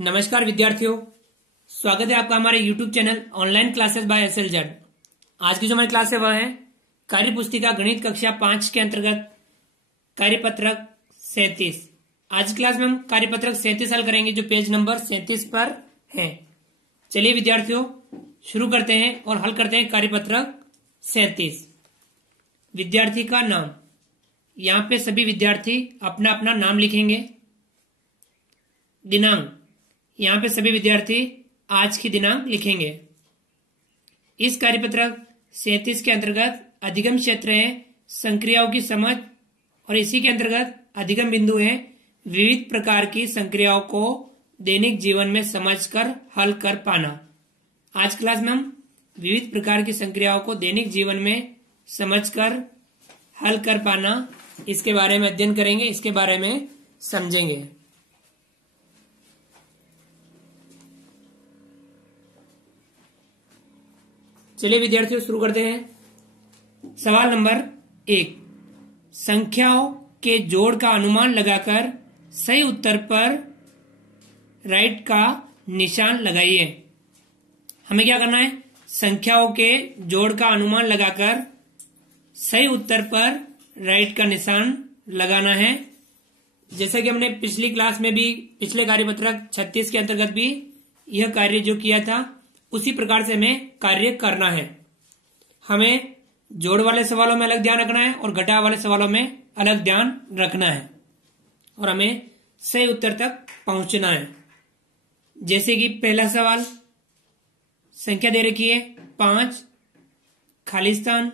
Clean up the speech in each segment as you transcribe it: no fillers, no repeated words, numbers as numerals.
नमस्कार विद्यार्थियों, स्वागत है आपका हमारे YouTube channel online classes bye SLZ। आज की जो हमारी क्लास है वह है कार्य पुस्तिका गणित कक्षा 5 के अंतर्गत कार्यपत्रक 37। आज की क्लास में हम कार्यपत्रक 37 हल करेंगे जो पेज नंबर 37 पर है। चलिए विद्यार्थियों शुरू करते हैं और हल करते हैं कार्यपत्रक 37। विद्यार्थी का नाम, यहाँ पे सभी विद्यार्थी अपना अपना नाम लिखेंगे। दिनांक, यहाँ पे सभी विद्यार्थी आज की दिनांक लिखेंगे। इस कार्यपत्रक 37 के अंतर्गत अधिगम क्षेत्र है संक्रियाओं की समझ और इसी के अंतर्गत अधिगम बिंदु है विविध प्रकार की संक्रियाओं को दैनिक जीवन में समझकर हल कर पाना। आज क्लास में हम विविध प्रकार की संक्रियाओं को दैनिक जीवन में समझकर हल कर पाना इसके बारे में अध्ययन करेंगे, इसके बारे में समझेंगे। चलिए विद्यार्थियों शुरू करते हैं। सवाल नंबर 1, संख्याओं के जोड़ का अनुमान लगाकर सही उत्तर पर राइट का निशान लगाइए। हमें क्या करना है? संख्याओं के जोड़ का अनुमान लगाकर सही उत्तर पर राइट का निशान लगाना है। जैसा कि हमने पिछली क्लास में भी, पिछले कार्यपत्रक 36 के अंतर्गत भी यह कार्य जो किया था उसी प्रकार से हमें कार्य करना है। हमें जोड़ वाले सवालों में अलग ध्यान रखना है और घटाव वाले सवालों में अलग ध्यान रखना है और हमें सही उत्तर तक पहुंचना है। जैसे कि पहला सवाल, संख्या दे रखी है 5, खाली स्थान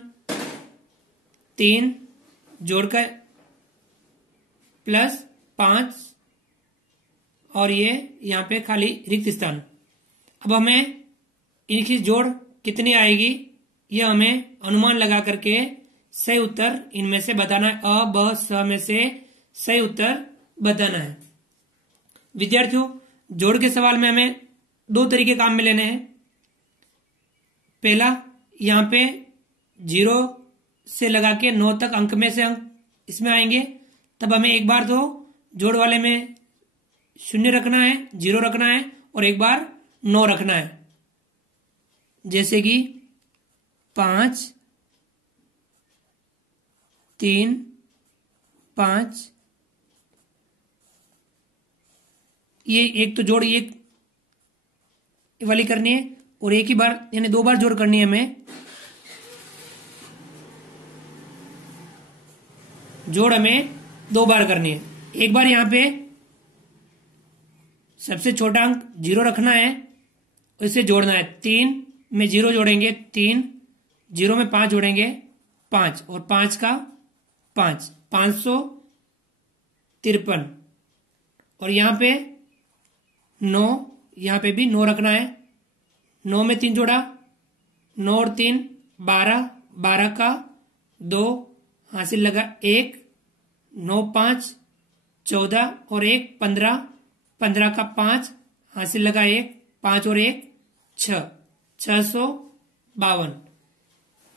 3, जोड़कर प्लस 5 और ये यहां पे खाली रिक्त स्थान। अब हमें इनकी जोड़ कितनी आएगी यह हमें अनुमान लगा करके सही उत्तर इनमें से बताना है। अ, ब, स में से सही उत्तर बताना है। विद्यार्थियों जोड़ के सवाल में हमें दो तरीके काम में लेने हैं। पहला, यहां पे 0 से लगा के 9 तक अंक में से अंक इसमें आएंगे, तब हमें एक बार तो जोड़ वाले में 0 रखना है, 0 रखना है और एक बार 9 रखना है। जैसे कि 5, 3, 5, ये एक तो जोड़ एक वाली करनी है और एक ही बार यानी 2 बार जोड़ करनी है हमें। जोड़ हमें 2 बार करनी है। एक बार यहां पे सबसे छोटा अंक 0 रखना है, इसे जोड़ना है। 3 में 0 जोड़ेंगे 3, 0 में 5 जोड़ेंगे 5 और 5 का 5, 553। और यहां पे 9, यहां पे भी 9 रखना है। 9 में 3 जोड़ा, 9 और 3 12, 12 का 2 हासिल लगा 1, 9 5 14 और 1 15, 15 का 5 हासिल लगा 1, 5 और 1 6, 652।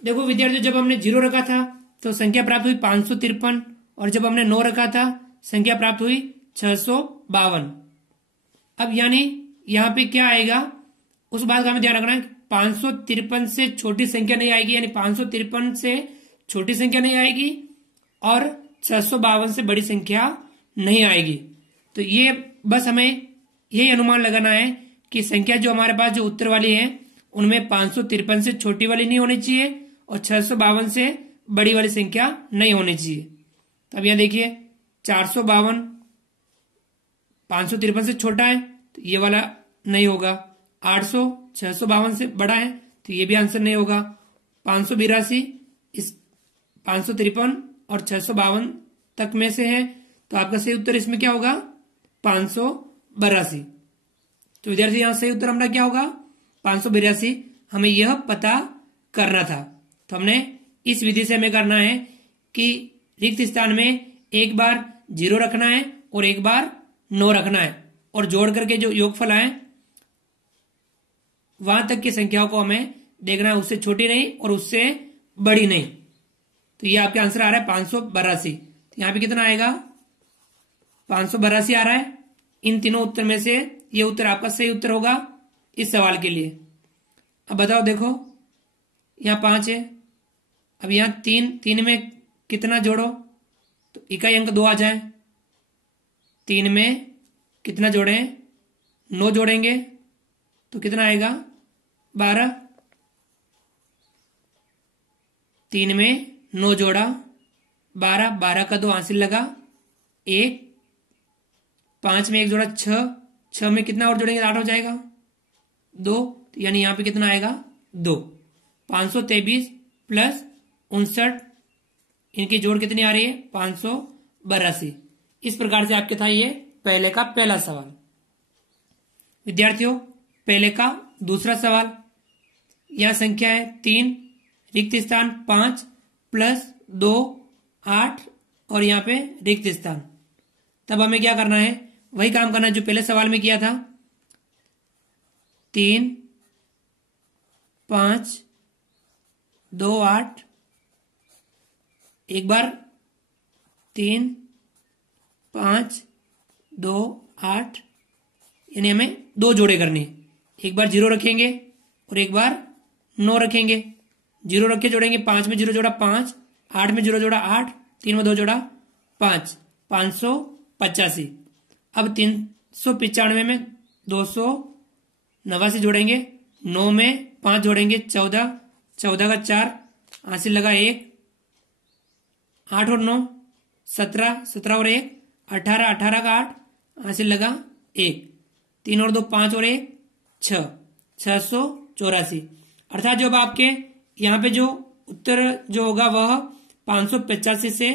देखो विद्यार्थियों जब हमने 0 रखा था तो संख्या प्राप्त हुई 553 और जब हमने 9 रखा था संख्या प्राप्त हुई 652। अब यानी यहां पे क्या आएगा उस बात का हमें ध्यान रखना है। 553 से छोटी संख्या नहीं आएगी, यानी 553 से छोटी संख्या नहीं आएगी और 652 से बड़ी संख्या नहीं आएगी। तो ये बस हमें यही अनुमान लगाना है कि संख्या जो हमारे पास जो उत्तर वाली है उनमें 553 से छोटी वाली नहीं होनी चाहिए और 652 से बड़ी वाली संख्या नहीं होनी चाहिए। तो अब यहां देखिए 452 553 से छोटा है तो ये वाला नहीं होगा। 800 652 से बड़ा है तो ये भी आंसर नहीं होगा। 582 इस 553 और 652 तक में से है तो आपका सही उत्तर इसमें क्या होगा? 582। तो विद्यार्थी यहां सही उत्तर हमारा क्या होगा? 582। हमें यह पता करना था तो हमने इस विधि से हमें करना है कि रिक्त स्थान में एक बार 0 रखना है और एक बार 9 रखना है और जोड़ करके जो योगफल आए वहां तक की संख्याओं को हमें देखना है, उससे छोटी नहीं और उससे बड़ी नहीं। तो ये आपके आंसर आ रहा है 582। तो यहां पे कितना आएगा? 582 आ रहा है। इन तीनों उत्तर में से ये उत्तर आपका सही उत्तर होगा इस सवाल के लिए। अब बताओ, देखो यहां 5 है, अब यहां 3 में कितना जोड़ो तो इकाई अंक 2 आ जाए। 3 में कितना जोड़े, 9 जोड़ेंगे तो कितना आएगा 12। 3 में 9 जोड़ा 12, 12 का 2 हासिल लगा 1, 5 में 1 जोड़ा 6, 6 में कितना और जोड़ेंगे 8 हो जाएगा 2, यानी यहां पे कितना आएगा 2। 523 प्लस 59, इनकी जोड़ कितनी आ रही है 582। इस प्रकार से आपके था ये पहले का पहला सवाल। विद्यार्थियों, पहले का दूसरा सवाल, यह संख्या है 3, रिक्त स्थान 5 प्लस 2 8 और यहां पे रिक्त स्थान। तब हमें क्या करना है, वही काम करना है जो पहले सवाल में किया था। 3 5 2 8, एक बार 3 5 2 8, यानी हमें 2 जोड़े करने, एक बार 0 रखेंगे और एक बार 9 रखेंगे। 0 रख के जोड़ेंगे, 5 में 0 जोड़ा 5, 8 में 0 जोड़ा 8, 3 में 2 जोड़ा 5, 585। अब 395 में 289 जोड़ेंगे, 9 में 5 जोड़ेंगे 14, 14 का 4 हासिल लगा 1, 8 और 9 17, 17 और 1 18, 18 का 8 हासिल लगा 1, 3 और 2 5 और 1 6, 684। अर्थात जो अब आपके यहाँ पे जो उत्तर जो होगा वह 585 से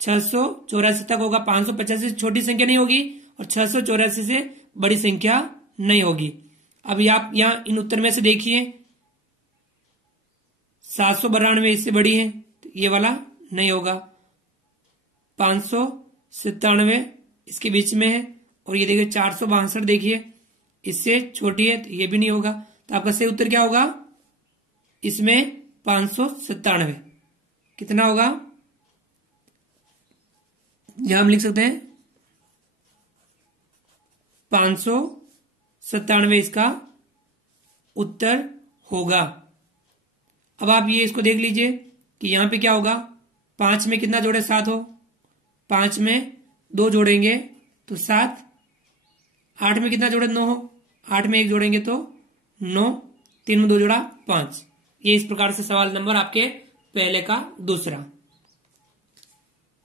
684 तक होगा। 585 से छोटी संख्या नहीं होगी और 684 से बड़ी संख्या नहीं होगी। अभी आप यहाँ इन उत्तर में से देखिए, 792 इससे बड़ी है तो ये वाला नहीं होगा, 597 इसके बीच में है और ये देखिए 462 देखिए इससे छोटी है तो ये भी नहीं होगा। तो आपका सही उत्तर क्या होगा इसमें 597। कितना होगा, यहां हम लिख सकते हैं 597 इसका उत्तर होगा। अब आप ये इसको देख लीजिए कि यहां पे क्या होगा, 5 में कितना जोड़े 7 हो, 5 में 2 जोड़ेंगे तो 7, 8 में कितना जोड़े 9 हो, 8 में 1 जोड़ेंगे तो 9, 3 में 2 जोड़ा 5। ये इस प्रकार से सवाल नंबर आपके पहले का दूसरा।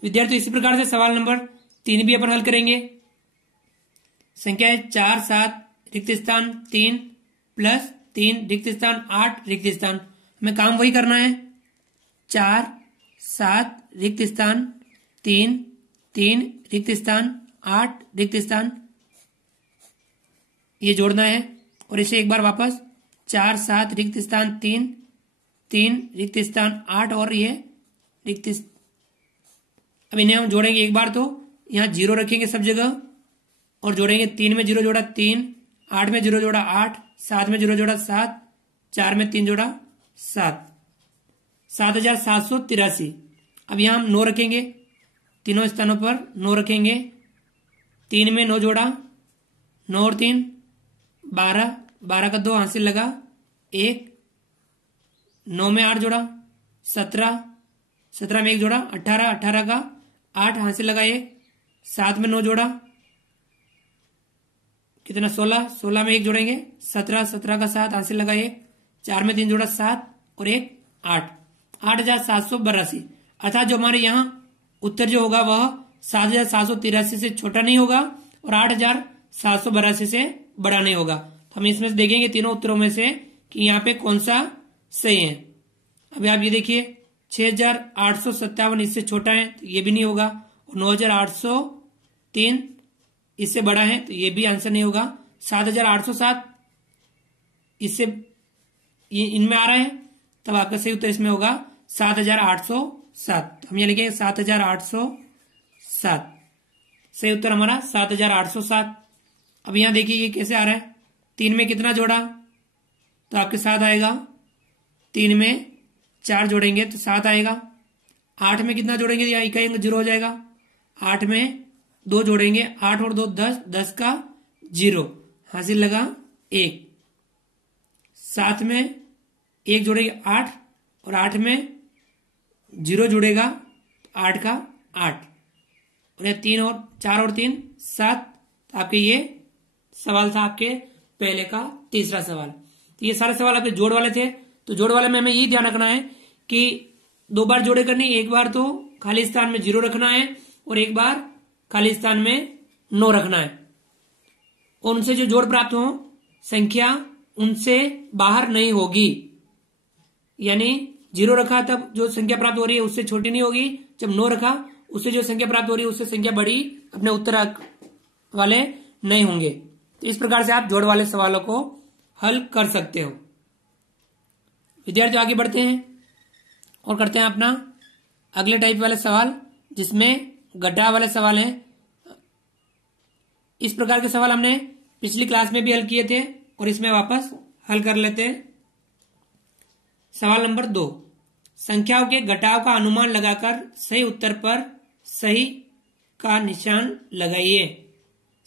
विद्यार्थियों, इसी प्रकार से सवाल नंबर 3 भी अपन हल करेंगे। संख्या है 4 7 रिक्त स्थान 3 प्लस 3 रिक्त स्थान 8 रिक्त स्थान। हमें काम वही करना है, 4 7 रिक्त स्थान 3 3 रिक्त स्थान 8 रिक्त स्थान, ये जोड़ना है। और इसे एक बार वापस 4 7 रिक्त स्थान 3 3 रिक्त स्थान 8 और ये रिक्त। अब इन्हें हम जोड़ेंगे एक बार, तो यहां 0 रखेंगे सब जगह और जोड़ेंगे। 3 में 0 जोड़ा 3, 8 में 0 जोड़ा 8, 7 में 0 जोड़ा 7, 4 में 3 जोड़ा 7, 7783। अब यहां हम 9 रखेंगे, तीनों स्थानों पर 9 रखेंगे। 3 में 9 जोड़ा, 9 और 3 12, 12 का 2 हासिल लगा 1, 9 में 8 जोड़ा 17, 17 में 1 जोड़ा 18, 18 का 8 हासिल लगा 1, 7 में 9 जोड़ा कितना 16, 16 में 1 जोड़ेंगे 17, 17 का 7 हासिल लगा 1, 4 में 3 जोड़ा 7 और 1 8, 8782। अर्थात जो हमारे यहाँ उत्तर जो होगा वह 7783 से छोटा नहीं होगा और 8782 से बड़ा नहीं होगा। तो हम इसमें से देखेंगे तीनों उत्तरों में से कि यहाँ पे कौन सा सही है। अभी आप ये देखिए 6857 इससे छोटा है तो ये भी नहीं होगा, और 9803 इससे बड़ा है तो ये भी आंसर नहीं होगा। 7807 इससे ये इनमें आ रहा है, तब आपका सही उत्तर इसमें होगा 7807। हम ये लिखेंगे 7807, सही उत्तर हमारा 7807। अब यहां देखिए ये कैसे आ रहा है, 3 में कितना जोड़ा तो आपके 7 आएगा, 3 में 4 जोड़ेंगे तो 7 आएगा, 8 में कितना जोड़ेंगे या इकाई अंक 0 हो जाएगा, 8 में 2 जोड़ेंगे, 8 और 2 10, 10 का 0, हासिल लगा 1। 7 में 1 जोड़ेगा 8 और 8 में 0 जुड़ेगा 8 का 8 और 3 और 4 और 3 7। तो आपके ये सवाल था आपके पहले का तीसरा सवाल। तो ये सारे सवाल आपके जोड़ वाले थे। तो जोड़ वाले में हमें ये ध्यान रखना है कि 2 बार जोड़े करनी, एक बार तो खाली स्थान में 0 रखना है और एक बार खाली स्थान में 9 रखना है। उनसे जो जोड़ प्राप्त हो संख्या उनसे बाहर नहीं होगी, यानी 0 रखा तब जो संख्या प्राप्त हो रही है उससे छोटी नहीं होगी, जब 9 रखा उससे जो संख्या प्राप्त हो रही है उससे संख्या बड़ी अपने उत्तर वाले नहीं होंगे। तो इस प्रकार से आप जोड़ वाले सवालों को हल कर सकते हो। विद्यार्थी आगे बढ़ते हैं और करते हैं अपना अगले टाइप वाले सवाल, जिसमें घटाव वाले सवाल हैं। इस प्रकार के सवाल हमने पिछली क्लास में भी हल किए थे और इसमें वापस हल कर लेते हैं। सवाल नंबर 2, संख्याओं के घटाव का अनुमान लगाकर सही उत्तर पर सही का निशान लगाइए।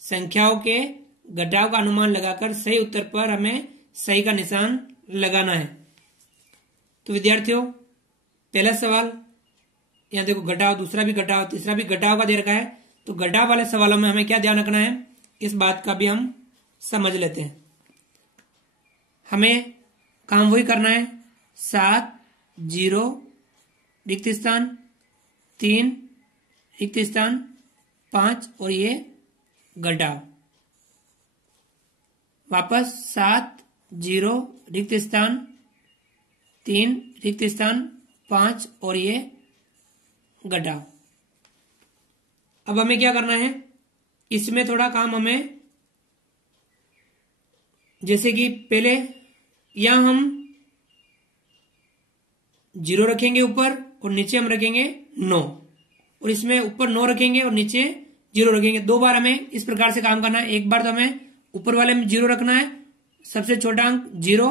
संख्याओं के घटाव का अनुमान लगाकर सही उत्तर पर हमें सही का निशान लगाना है। तो विद्यार्थियों पहला सवाल यहां देखो घटाव, दूसरा भी घटाव, तीसरा भी घटाव का दे रखा है। तो घटाव वाले सवालों में हमें क्या ध्यान रखना है इस बात का भी हम समझ लेते हैं। हमें काम वही करना है, 7 0 रिक्त स्थान, 3 रिक्त स्थान, 5 और ये घटाव। वापस 7 0 रिक्त स्थान, 3 रिक्त स्थान, 5 और ये घटाव। अब हमें क्या करना है, इसमें थोड़ा काम हमें, जैसे कि पहले यहां हम 0 रखेंगे ऊपर और नीचे हम रखेंगे 9 और इसमें ऊपर 9 रखेंगे और नीचे 0 रखेंगे। 2 बार हमें इस प्रकार से काम करना है। एक बार तो हमें ऊपर वाले में 0 रखना है, सबसे छोटा अंक 0,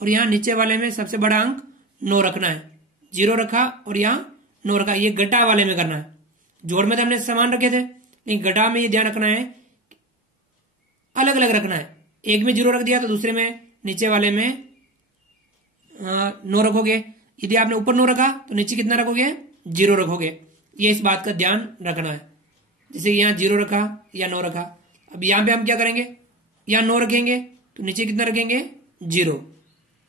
और यहां नीचे वाले में सबसे बड़ा अंक 9 रखना है। 0 रखा और यहां 9 रखा, ये घटाव वाले में करना है। जोड़ में तो हमने समान रखे थे, लेकिन घटाव में ये ध्यान रखना है अलग अलग रखना है। एक में 0 रख दिया तो दूसरे में नीचे वाले में 9 रखोगे। यदि आपने ऊपर 9 रखा तो नीचे कितना रखोगे, 0 रखोगे। ये इस बात का ध्यान रखना है। जैसे यहाँ 0 रखा या 9 रखा, अब यहां पे हम क्या करेंगे, यहाँ 9 रखेंगे तो नीचे कितना रखेंगे, 0।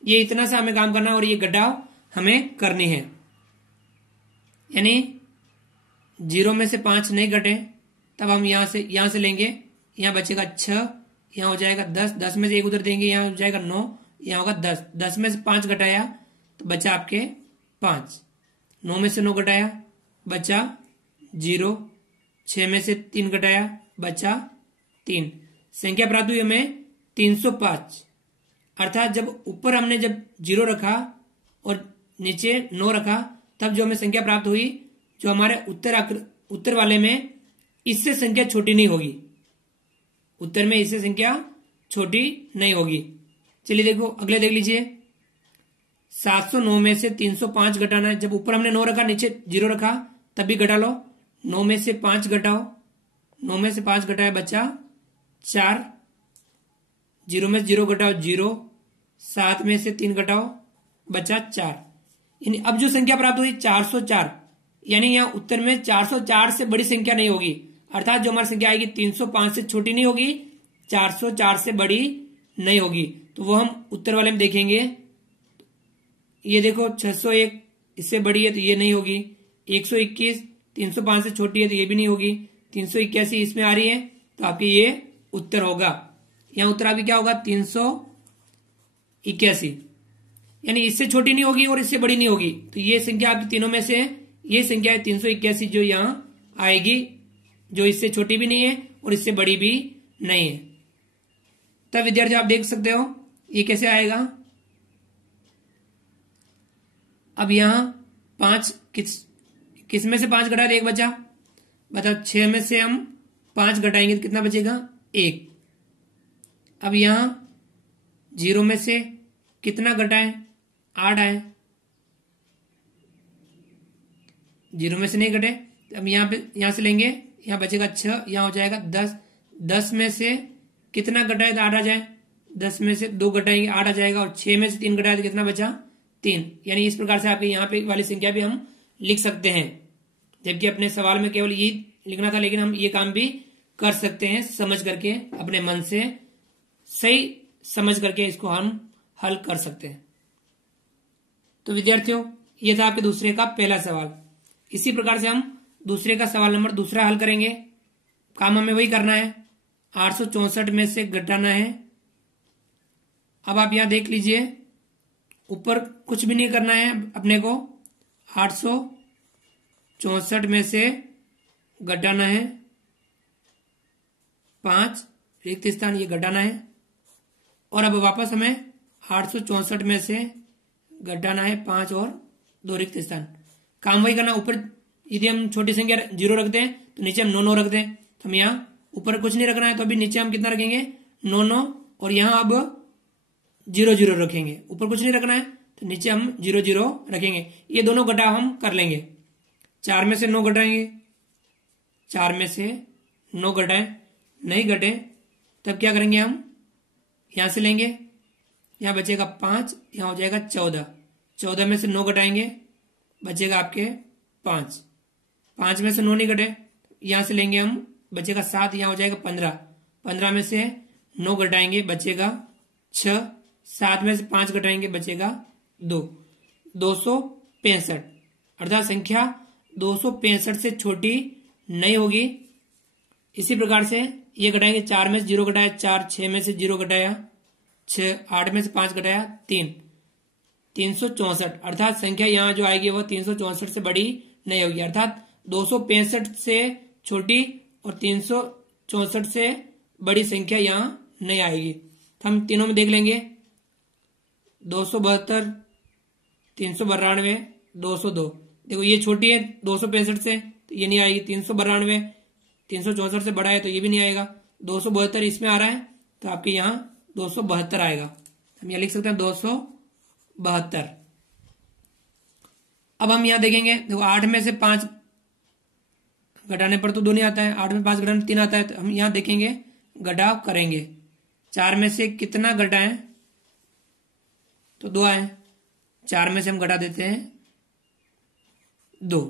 ये इतना सा हमें काम करना है और ये घटाव हमें करनी है। यानी 0 में से 5 नहीं घटे तब हम यहां से लेंगे, यहां बचेगा 6, यहां हो जाएगा 10, 10 में से 1 उधर देंगे, यहां हो जाएगा 9, यहां होगा 10, 10 में से 5 घटाया तो बचा आपके 5, 9 में से 9 घटाया बचा 0, 6 में से 3 घटाया बचा 3। संख्या प्राप्त हुई हमें 305। अर्थात जब ऊपर हमने जब 0 रखा और नीचे 9 रखा तब जो हमें संख्या प्राप्त हुई, जो हमारे उत्तर वाले में इससे संख्या छोटी नहीं होगी, उत्तर में इससे संख्या छोटी नहीं होगी। चलिए देखो अगले देख लीजिए, 709 में से 305 घटाना है। जब ऊपर हमने 9 रखा नीचे 0 रखा तब भी घटा लो। 9 में से 5 घटाओ, 9 में से 5 घटाया बचा 4, 0 में से 0 घटाओ 0, 7 में से 3 घटाओ बचा 4। यानी अब जो संख्या प्राप्त हुई 404, यानी यहाँ उत्तर में 404 से बड़ी संख्या नहीं होगी। अर्थात जो हमारी संख्या आएगी 305 से छोटी नहीं होगी, 404 से बड़ी नहीं होगी। तो वो हम उत्तर वाले में देखेंगे। ये देखो 601 इससे बड़ी है तो ये नहीं होगी, 121 305 से छोटी है तो ये भी नहीं होगी, 381 इसमें आ रही है तो आपके ये उत्तर होगा। यहाँ उत्तर आपकी क्या होगा, 381। यानी इससे छोटी नहीं होगी और इससे बड़ी नहीं होगी। तो ये संख्या आपकी तीनों में से ये संख्या है 381 जो यहाँ आएगी, जो इससे छोटी भी नहीं है और इससे बड़ी भी नहीं है। तब विद्यार्थी आप देख सकते हो ये कैसे आएगा। अब यहां 5 किस में से 5 घटा दे, 1 बचा। बताओ 6 में से हम 5 घटाएंगे तो कितना बचेगा, 1। अब यहां 0 में से कितना घटाएं, 8 आए, 0 में से नहीं घटे। अब यहां से लेंगे, यहां बचेगा 6, यहां हो जाएगा 10, 10 में से कितना घटाए तो 8 आ जाए, 10 में से 2 घटाएंगे 8 आ जाएगा, और 6 में से 3 घटाए तो कितना बचा 3। यानी इस प्रकार से आपके यहाँ पे वाली संख्या भी हम लिख सकते हैं, जबकि अपने सवाल में केवल ये लिखना था, लेकिन हम ये काम भी कर सकते हैं समझ करके, अपने मन से सही समझ करके इसको हम हल कर सकते हैं। तो विद्यार्थियों, ये था आपके दूसरे का पहला सवाल। इसी प्रकार से हम दूसरे का सवाल नंबर दूसरा हल करेंगे। काम हमें वही करना है, 864 में से घटाना है। अब आप यहां देख लीजिए, ऊपर कुछ भी नहीं करना है अपने को, 864 में से घटाना है 5 रिक्त स्थान, ये घटाना है। और अब वापस हमें 864 में से घटाना है 5 और 2 रिक्त स्थान। काम वही करना, ऊपर यदि हम छोटी संख्या 0 रखते हैं तो नीचे हम 9 रख दें, तो हम यहाँ ऊपर कुछ नहीं रखना है, तो अभी नीचे हम कितना रखेंगे 9 और यहाँ अब 0 रखेंगे। ऊपर कुछ नहीं रखना है तो नीचे हम 0 रखेंगे। ये दोनों घटाव हम कर लेंगे। 4 में से 9 घटाएंगे, 4 में से 9 घटाए, नहीं घटे तब क्या करेंगे, हम यहां से लेंगे, यहां बचेगा 5, यहां हो जाएगा 14। 14 में से 9 घटाएंगे, बचेगा आपके 5। 5 में से 9 नहीं घटे, यहां से लेंगे हम, बचेगा 7, यहां हो जाएगा 15। 15 में से 9 घटाएंगे, बचेगा 6। 7 में से 5 घटाएंगे, बचेगा 2। 265, अर्थात संख्या 265 से छोटी नहीं होगी। इसी प्रकार से ये घटाएंगे, 4 में से 0 घटाया 4, 6 में से 0 घटाया 6, 8 में से 5 घटाया 3, 364, अर्थात संख्या यहाँ जो आएगी वो 364 से बड़ी नहीं होगी, अर्थात 265 से छोटी और 364 से बड़ी संख्या यहाँ नहीं आएगी। तो हम तीनों में देख लेंगे, 272, 392, 202। देखो ये छोटी है 265 से, तो ये नहीं आएगी। 392 364 से बड़ा है तो ये भी नहीं आएगा। 272 इसमें आ रहा है तो आपके यहाँ 272 आएगा। हम यहाँ लिख सकते हैं 272। अब हम यहाँ देखेंगे, देखो 8 में से 5 घटाने पर तो 2 नहीं आता है, 8 में 5 घटाने 3 आता है, तो हम यहाँ देखेंगे घटाव करेंगे। 4 में से कितना घटाएं तो 2 आए, 4 में से हम घटा देते हैं 2।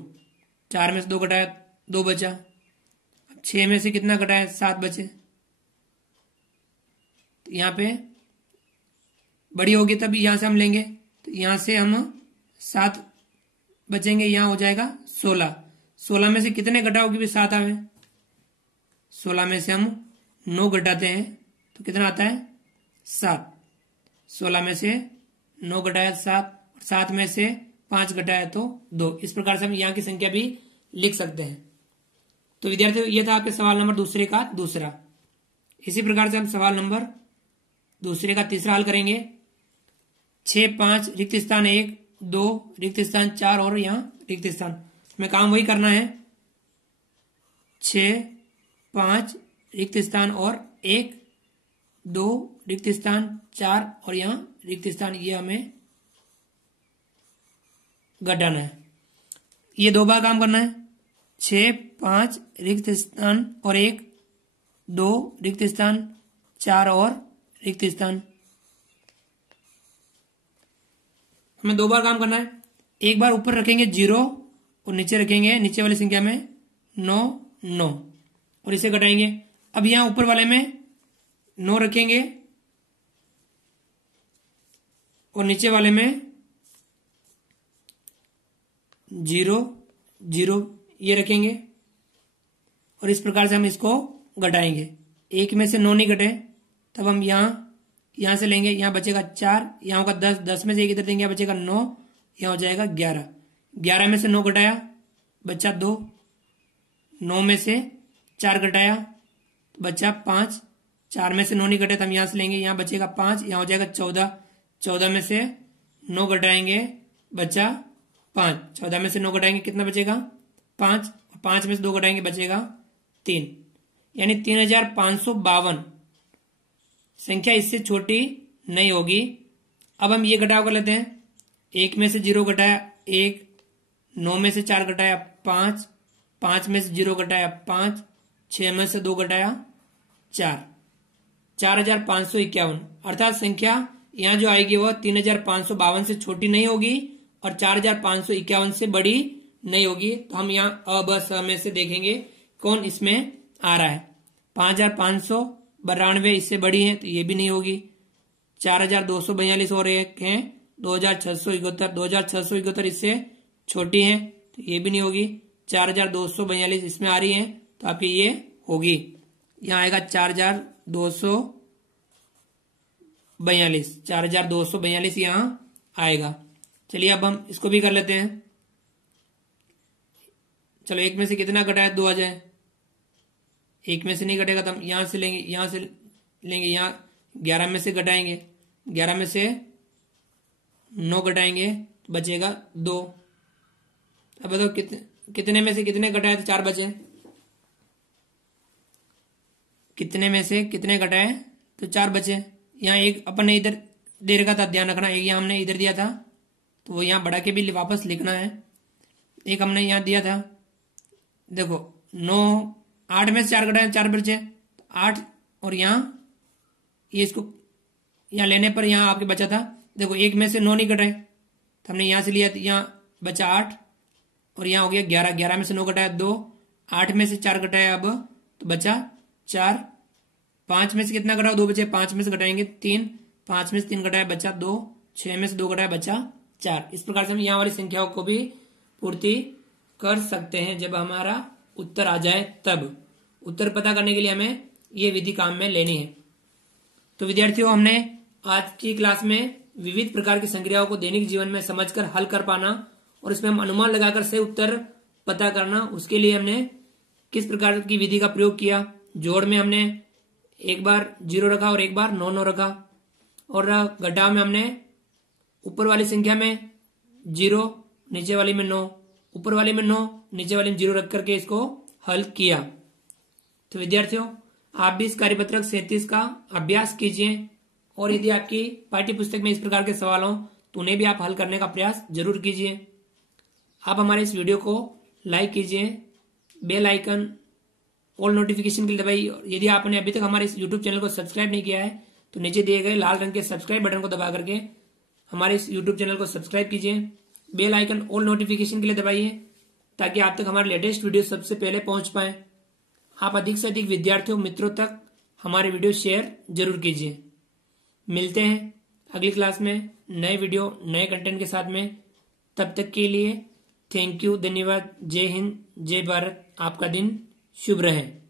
4 में से 2 घटाया 2 बचा। 6 में से कितना घटाया 7 बचे, तो यहाँ पे बड़ी होगी तब यहां से हम लेंगे, तो यहां से हम 7 बचेंगे, यहां हो जाएगा 16। 16 में से कितने घटाओगे भी 7 आवे, 16 में से हम 9 घटाते हैं तो कितना आता है 7। 16 में से 9 घटाया 7, और 7 में से 5 घटाया तो 2। इस प्रकार से हम यहाँ की संख्या भी लिख सकते हैं। तो विद्यार्थियों, ये था आपके सवाल नंबर दूसरे का दूसरा। इसी प्रकार से हम सवाल नंबर दूसरे का तीसरा हल करेंगे। 6, 5 रिक्त स्थान 1, 2 रिक्त स्थान 4 और यहाँ रिक्त स्थान। हमें काम वही करना है, 6, 5 रिक्त स्थान और 1, 2 रिक्त स्थान 4 और यहाँ रिक्त स्थान, ये हमें घटाना है। ये 2 बार काम करना है, 6, 5 रिक्त स्थान और 1, 2 रिक्त स्थान 4 और रिक्त स्थान, हमें 2 बार काम करना है। एक बार ऊपर रखेंगे 0 और नीचे रखेंगे, नीचे वाली संख्या में 9 9 और इसे घटाएंगे। अब यहां ऊपर वाले में 9 रखेंगे और नीचे वाले में 0 0 ये रखेंगे, और इस प्रकार से हम इसको घटाएंगे। 1 में से 9 नहीं घटे तब हम यहां से लेंगे, यहां बचेगा 4, यहां होगा 10, 10 में से 1 इधर देंगे, यहां बचेगा 9, यहां हो जाएगा 11। 11 में से 9 घटाया बचा 2, 9 में से 4 घटाया बचा 5, 4 में से 9 नहीं घटे तो हम यहां से लेंगे, यहां बचेगा 5, यहां हो जाएगा 14। 14 में से 9 घटाएंगे बचा 5, 14 में से 9 घटाएंगे कितना बचेगा 5, 5 में से 2 घटाएंगे बचेगा 3, यानी 3552। संख्या इससे छोटी नहीं होगी। अब हम ये घटाव कर लेते हैं। 1 में से 0 घटाया 1, 9 में से 4 घटाया 5, 5 में से 0 घटाया 5, 6 में से 2 घटाया 4, 4551, अर्थात संख्या यहाँ जो आएगी वो 3552 से छोटी नहीं होगी और 4551 से बड़ी नहीं होगी। तो हम यहाँ अ ब स में से देखेंगे कौन इसमें आ रहा है। 5592 इससे बड़ी है तो ये भी नहीं होगी। 4242 और एक है 2671 इससे छोटी है तो ये भी नहीं होगी। 4242 इसमें आ रही है तो आपकी ये होगी। यहाँ आएगा 4242 यहाँ आएगा। चलिए अब हम इसको भी कर लेते हैं। चलो एक में से कितना घटा है 2 आ जाए। एक में से नहीं घटेगा तो हम यहां से लेंगे, यहां से लेंगे, यहाँ 11 में से घटाएंगे, 11 में से 9 घटाएंगे तो बचेगा 2। अब बताओ कितने में से कितने घटाए तो 4 बचे। कितने में से कितने घटाए तो 4 बचे। यहाँ एक अपन ने इधर दे रखा था, ध्यान रखना, एक यहाँ हमने इधर दिया था तो वो यहाँ बढ़ा के भी वापस लिखना है। एक हमने यहाँ दिया था, देखो 9, 8 में से 4 घटाए 4 बचे 8 और यहाँ ये इसको यहाँ लेने पर यहाँ आपके बचा था, देखो 1 में से 9 नहीं घटाए तो हमने यहाँ से लिया, यहाँ बचा 8 और यहाँ हो गया 11, 11 में से 9 घटाया 2, 8 में से 4 घटाया अब तो बचा 4, 5 में से कितना घटाओ 2 बचे, 5 में से घटाएंगे 3, 5 में से 3 घटाया बचा 2, 6 में से 2 घटाया बचा 4। इस प्रकार से हम यहाँ वाली संख्याओं को भी पूर्ति कर सकते हैं जब हमारा उत्तर आ जाए तब। उत्तर पता करने के लिए हमें ये विधि काम में लेनी है। तो विद्यार्थियों, हमने आज की क्लास में विविध प्रकार की संक्रियाओं को दैनिक जीवन में समझकर हल कर पाना और इसमें हम अनुमान लगाकर सही उत्तर पता करना, उसके लिए हमने किस प्रकार की विधि का प्रयोग किया। जोड़ में हमने एक बार 0 रखा और एक बार 9 रखा, और घटाव में हमने ऊपर वाली संख्या में 0, नीचे वाली में 9, ऊपर वाली में 9, नीचे वाली में 0 रख करके इसको हल किया। तो विद्यार्थियों, आप भी इस कार्यपत्रक 37 का अभ्यास कीजिए और यदि आपकी पाठ्य पुस्तक में इस प्रकार के सवाल हो तो उन्हें भी आप हल करने का प्रयास जरूर कीजिए। आप हमारे इस वीडियो को लाइक कीजिए, बेल आइकन ऑल नोटिफिकेशन के लिए दबाइए। यदि आपने अभी तक हमारे इस यूट्यूब चैनल को सब्सक्राइब नहीं किया है तो नीचे दिए गए लाल रंग के सब्सक्राइब बटन को दबा करके हमारे इस यूट्यूब चैनल को सब्सक्राइब कीजिए। बेल आइकन ऑल नोटिफिकेशन के लिए दबाइए ताकि आप तक हमारे लेटेस्ट वीडियो सबसे पहले पहुंच पाए। आप अधिक से अधिक विद्यार्थियों मित्रों तक हमारे वीडियो शेयर जरूर कीजिए। मिलते हैं अगली क्लास में नए वीडियो नए कंटेंट के साथ में। तब तक के लिए थैंक यू, धन्यवाद। जय हिंद, जय भारत। आपका दिन शुभ रहे।